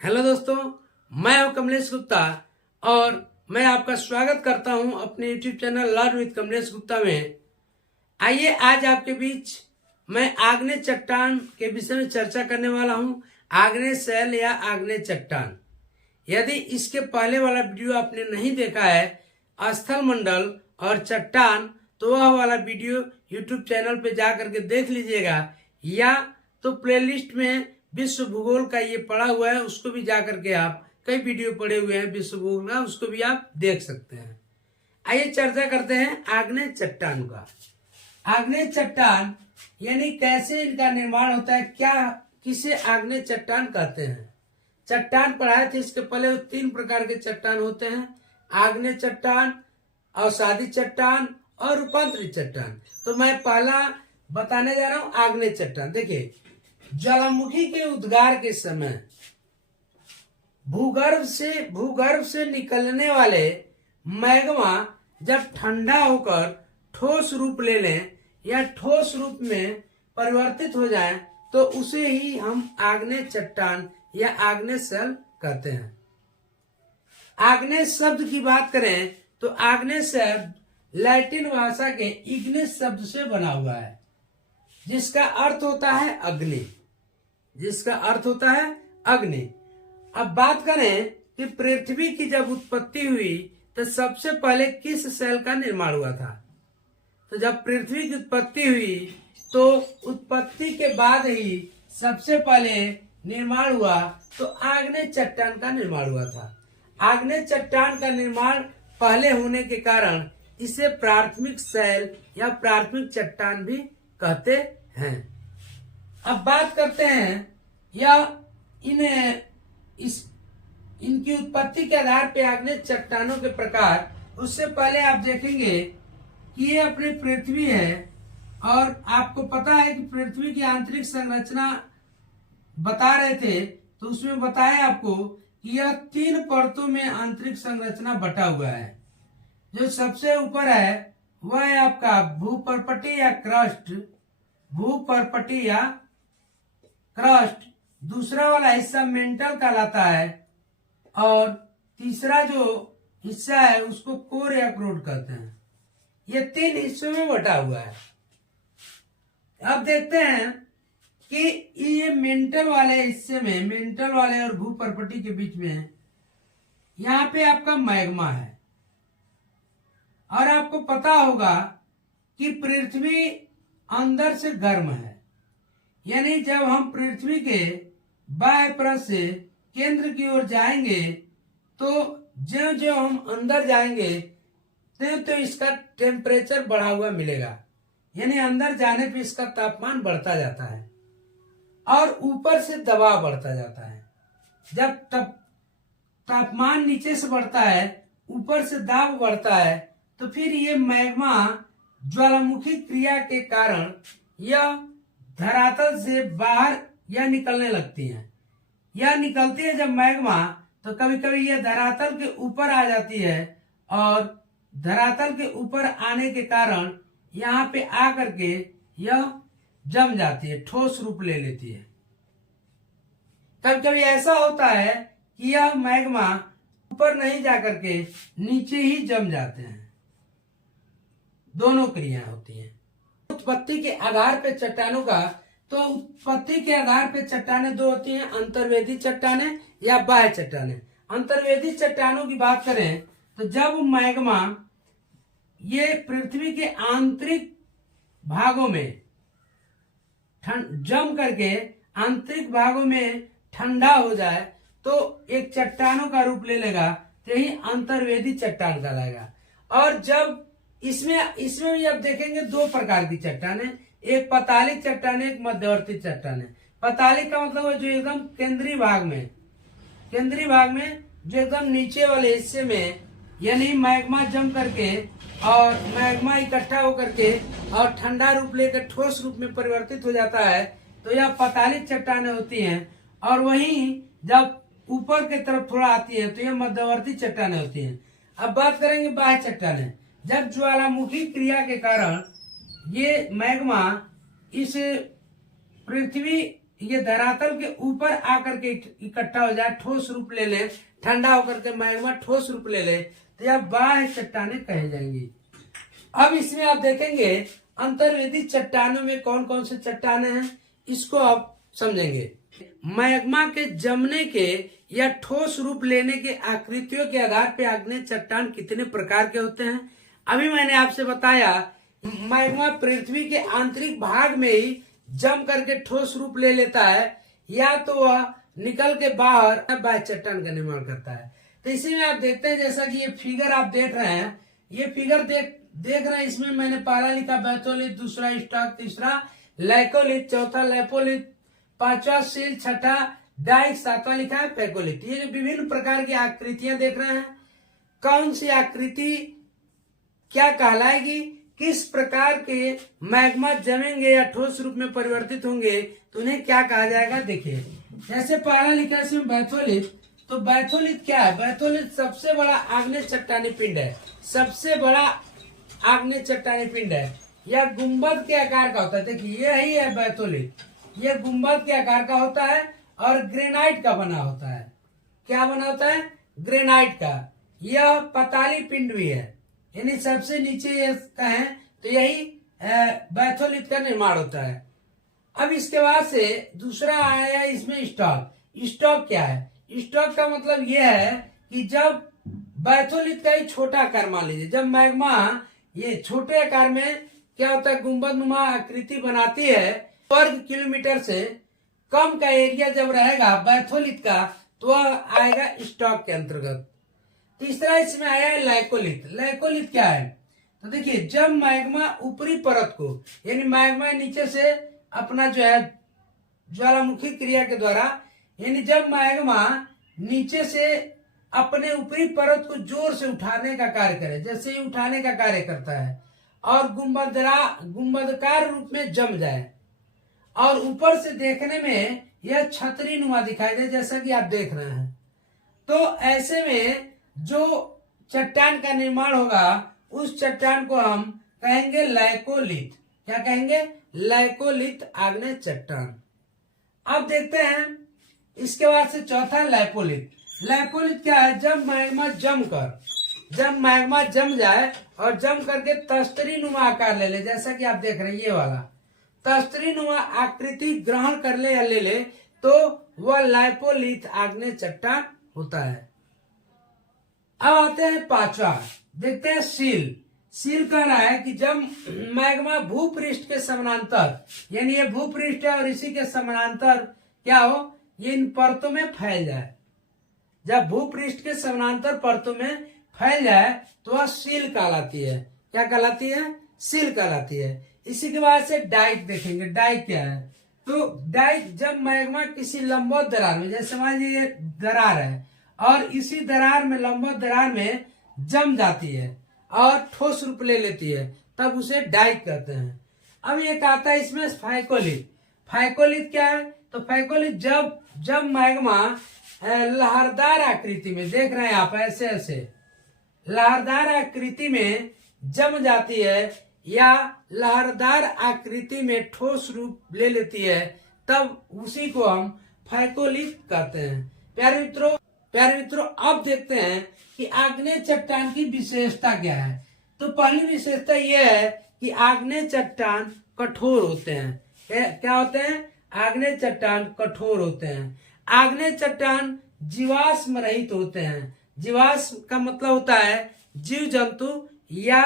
Hello दोस्तों, मैं हूं कमलेश गुप्ता और मैं आपका स्वागत करता हूं अपने YouTube channel learn with Kamlesh Gupta में। आइए आज आपके बीच मैं आग्नेय चट्टान के विषय में चर्चा करने वाला हूं। आग्नेय शैल या आग्नेय चट्टान। यदि इसके पहले वाला वीडियो आपने नहीं देखा है, स्थल मंडल और चट्टान, तो वह वाला वीडियो यूट्यूब चैनल पे जा करके देख लीजिएगा, या तो प्लेलिस्ट में विश्व भूगोल का ये पड़ा हुआ है, उसको भी जा करके आप, कई वीडियो पड़े हुए हैं विश्व भूगोल का, उसको भी आप देख सकते हैं। आइए चर्चा करते हैं आग्नेय चट्टान का। आग्नेय चट्टान यानी कैसे इनका निर्माण होता है, क्या किसे आग्नेय चट्टान कहते हैं। चट्टान पढ़ाए थे इसके पहले, 3 प्रकार के चट्टान होते हैं: आग्नेय चट्टान, अवसादी चट्टान और रूपांतरित चट्टान। तो मैं पहला बताने जा रहा हूं आग्नेय चट्टान। देखिए, ज्वालामुखी के उद्गार के समय भूगर्भ से निकलने वाले मैग्मा जब ठंडा होकर ठोस रूप ले लें या ठोस रूप में परिवर्तित हो जाएं, तो उसे ही हम आग्नेय चट्टान या आग्नेय शैल कहते हैं। आग्नेय शब्द की बात करें तो आग्नेय शब्द लैटिन भाषा के इग्निस शब्द से बना हुआ है, जिसका अर्थ होता है अग्नि। अब बात करें कि पृथ्वी की जब उत्पत्ति हुई तो सबसे पहले किस शैल का निर्माण हुआ था। तो जब पृथ्वी की उत्पत्ति हुई तो उत्पत्ति के बाद ही सबसे पहले निर्माण हुआ तो आग्नेय चट्टान का निर्माण हुआ था। आग्नेय चट्टान का निर्माण पहले होने के कारण इसे प्राथमिक शैल या प्राथमिक चट्टान भी कहते हैं। अब बात करते हैं या इनकी उत्पत्ति के आधार पे आग्नेय चट्टानों के प्रकार। उससे पहले आप देखेंगे कि ये अपनी पृथ्वी है, और आपको पता है कि पृथ्वी की आंतरिक संरचना बता रहे थे, तो उसमें बताया आपको कि यह 3 परतों में आंतरिक संरचना बटा हुआ है। जो सबसे ऊपर है वह है आपका भूपर्पटी या क्रस्ट। दूसरा वाला हिस्सा मेंटल कहलाता है, और तीसरा जो हिस्सा है उसको कोर या क्रोड कहते हैं। ये 3 हिस्सों में बटा हुआ है। अब देखते हैं कि ये मेंटल वाले हिस्से में, मेंटल वाले और भूपर्पटी के बीच में यहाँ पे आपका मैग्मा है। और आपको पता होगा कि पृथ्वी अंदर से गर्म है, यानी जब हम पृथ्वी के बाह्य परत से केंद्र की ओर जाएंगे तो जो हम अंदर जाएंगे तो इसका टेम्परेचर बढ़ा हुआ मिलेगा, यानी अंदर जाने पे इसका तापमान बढ़ता जाता है और ऊपर से दबाव बढ़ता जाता है। जब तापमान नीचे से बढ़ता है, ऊपर से दाब बढ़ता है, तो फिर ये मैग्मा ज्वालामुखी क्रिया के कारण यह धरातल से बाहर या निकलने लगती है। यह निकलती है जब मैग्मा, तो कभी कभी यह धरातल के ऊपर आ जाती है, और धरातल के ऊपर आने के कारण यहाँ पे आकर के यह जम जाती है, ठोस रूप ले लेती है। कभी कभी ऐसा होता है कि यह मैग्मा ऊपर नहीं जाकर के नीचे ही जम जाते हैं। दोनों क्रियाएं होती हैं। उत्पत्ति के आधार पे चट्टानों का, तो उत्पत्ति के आधार पे चट्टानें 2 होती हैं: अंतर्वेदी चट्टानें या बाह्य चट्टानें। अंतर्वेदी चट्टानों की बात करें तो जब मैग्मा ये पृथ्वी के आंतरिक भागों में जम करके आंतरिक भागों में ठंडा हो जाए तो एक चट्टानों का रूप ले लेगा, तो यही अंतर्वेदी चट्टान कहलाएगा। और जब इसमें भी आप देखेंगे 2 प्रकार की चट्टानें, एक पतालिक चट्टान, एक मध्यवर्ती चट्टान है। पतालिक का मतलब है जो एकदम केंद्रीय भाग में जो एकदम नीचे वाले हिस्से में, यानी मैग्मा जम करके और मैग्मा इकट्ठा होकर के और ठंडा रूप लेकर ठोस रूप में परिवर्तित हो जाता है, तो यह पतालिक चट्टानें होती हैं। और वहीं जब ऊपर की तरफ थोड़ा आती है तो यह मध्यवर्ती चट्टानें होती हैं। अब बात करेंगे बाह्य चट्टानें। जब ज्वालामुखी क्रिया के कारण ये मैग्मा इस पृथ्वी ये धरातल के ऊपर आकर के इकट्ठा हो जाए, ठोस रूप ले ले, ठंडा होकर के मैग्मा ठोस रूप ले ले, तो यह बाह्य चट्टाने कहे जाएंगी। अब इसमें आप देखेंगे अंतर्वेदी चट्टानों में कौन कौन से चट्टाने हैं, इसको आप समझेंगे। मैग्मा के जमने के या ठोस रूप लेने के आकृतियों के आधार पर आग्नेय चट्टान कितने प्रकार के होते हैं। अभी मैंने आपसे बताया मैग्मा पृथ्वी के आंतरिक भाग में ही जम करके ठोस रूप ले लेता है, या तो वह निकल के बाहर बाह्य चट्टान का निर्माण करता है। तो इसी में आप देखते हैं, जैसा कि ये फिगर आप देख रहे हैं, ये फिगर देख रहे हैं, इसमें मैंने पहला लिखा बैथोलिथ, दूसरा स्टॉक, तीसरा लाइकोलिथ, चौथा लेपोलिथ, पांचवा सील, छठा डाइक, सातवां लिखा है फेकोलिथ। ये जो विभिन्न प्रकार की आकृतियां देख रहे हैं, कौन सी आकृति क्या कहलाएगी, किस प्रकार के मैग्मा जमेंगे या ठोस रूप में परिवर्तित होंगे, तो उन्हें क्या कहा जाएगा। देखिए जैसे पहला लिखा है इसमें बैथोलिथ, तो बैथोलिथ क्या है, बैथोलिथ सबसे बड़ा आग्नेय चट्टानी पिंड है, सबसे बड़ा आग्नेय चट्टानी पिंड है। यह गुंबद के आकार का होता है। देखिए यही है बैथोलिथ, यह गुंबद के आकार का होता है और ग्रेनाइट का बना होता है। क्या बना होता है, ग्रेनाइट का। यह पताली पिंड भी है, यानी सबसे नीचे ये कहें तो यही बैथोलिथ का निर्माण होता है। अब इसके बाद से दूसरा आया इसमें स्टॉक। स्टॉक क्या है, स्टॉक का मतलब यह है कि जब बैथोलिथ का ही छोटा आकार, मान लीजिए जब मैग्मा ये छोटे आकार में क्या होता है, गुंबद नुमा आकृति बनाती है, वर्ग किलोमीटर से कम का एरिया जब रहेगा बैथोलिथ का, तो वह आएगा स्टॉक के अंतर्गत। तीसरा इसमें आया है लाइकोलिथ। लाइकोलिथ क्या है, तो देखिए जब मैग्मा ऊपरी परत को, यानी मैग्मा नीचे से अपना जो है ज्वालामुखी क्रिया के द्वारा, यानी जब मैग्मा नीचे से अपने ऊपरी परत को जोर से उठाने का कार्य करे, जैसे ही उठाने का कार्य करता है, और गुंबदकार रूप में जम जाए, और ऊपर से देखने में यह छतरी नुमा दिखाई दे, जैसा कि आप देख रहे हैं, तो ऐसे में जो चट्टान का निर्माण होगा उस चट्टान को हम कहेंगे लाइकोलिथ। क्या कहेंगे, लाइकोलिथ आग्नेय चट्टान। अब देखते हैं इसके बाद से चौथा लाइपोलिथ। लाइपोलिथ क्या है, जब मैग्मा जम जाए और जम करके तस्तरी नुमा आकार ले ले, जैसा कि आप देख रहे हैं ये वाला तस्तरी नुमा आकृति ग्रहण कर ले या ले ले, तो वह लाइपोलिथ आग्नेय चट्टान होता है। अब आते हैं पांचवा, देखते हैं सील। सील कह रहा है कि जब मैग्मा भूपृष्ठ के समानांतर, यानी ये भूपृष्ठ है और इसी के समानांतर क्या हो, ये इन परतों में फैल जाए। जब भूपृष्ठ के समानांतर परतों में फैल जाए तो वह सील कहलाती है। क्या कहलाती है, सील कहलाती है। इसी के बाद से डाइक देखेंगे। डाइक क्या है, तो डाइक जब मैग्मा किसी लंबवत दरार में, जैसे मान लीजिए दरार है और इसी दरार में, लंबवत दरार में जम जाती है और ठोस रूप ले लेती है, तब उसे डाइक कहते हैं। अब एक आता है इसमें फाइकोलिथ। फाइकोलिथ क्या है, तो फाइकोलिथ जब मैग्मा लहरदार आकृति में, देख रहे हैं आप ऐसे ऐसे लहरदार आकृति में जम जाती है या लहरदार आकृति में ठोस रूप ले लेती है, तब उसी को हम फाइकोलिथ कहते हैं। प्यारे मित्रों अब देखते हैं कि आग्नेय चट्टान की विशेषता क्या है। तो पहली विशेषता यह है कि आग्नेय चट्टान कठोर होते हैं। क्या होते हैं, आग्नेय चट्टान कठोर होते हैं। आग्नेय चट्टान जीवाश्म रहित होते हैं। जीवाश्म का मतलब होता है जीव जंतु या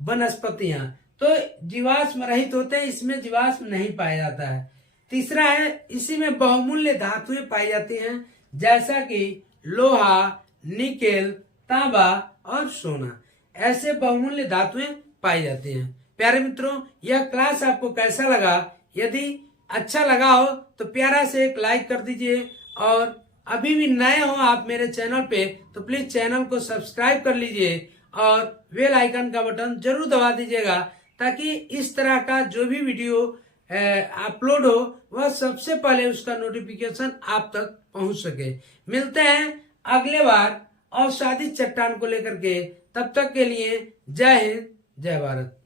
वनस्पतियां, तो जीवाश्म रहित होते हैं, इसमें जीवाश्म नहीं पाया जाता है। तीसरा है, इसी में बहुमूल्य धातुएं पाई जाती हैं, जैसा कि लोहा, निकेल, तांबा और सोना, ऐसे बहुमूल्य धातुएं पाई जाती हैं। प्यारे मित्रों, यह क्लास आपको कैसा लगा? यदि अच्छा लगा हो तो प्यारा से एक लाइक कर दीजिए, और अभी भी नए हो आप मेरे चैनल पे तो प्लीज चैनल को सब्सक्राइब कर लीजिए और बेल आइकन का बटन जरूर दबा दीजिएगा, ताकि इस तरह का जो भी वीडियो अपलोड हो वह सबसे पहले उसका नोटिफिकेशन आप तक पहुंच सके। मिलते हैं अगले बार अवसादित चट्टान को लेकर के, तब तक के लिए जय हिंद, जय भारत।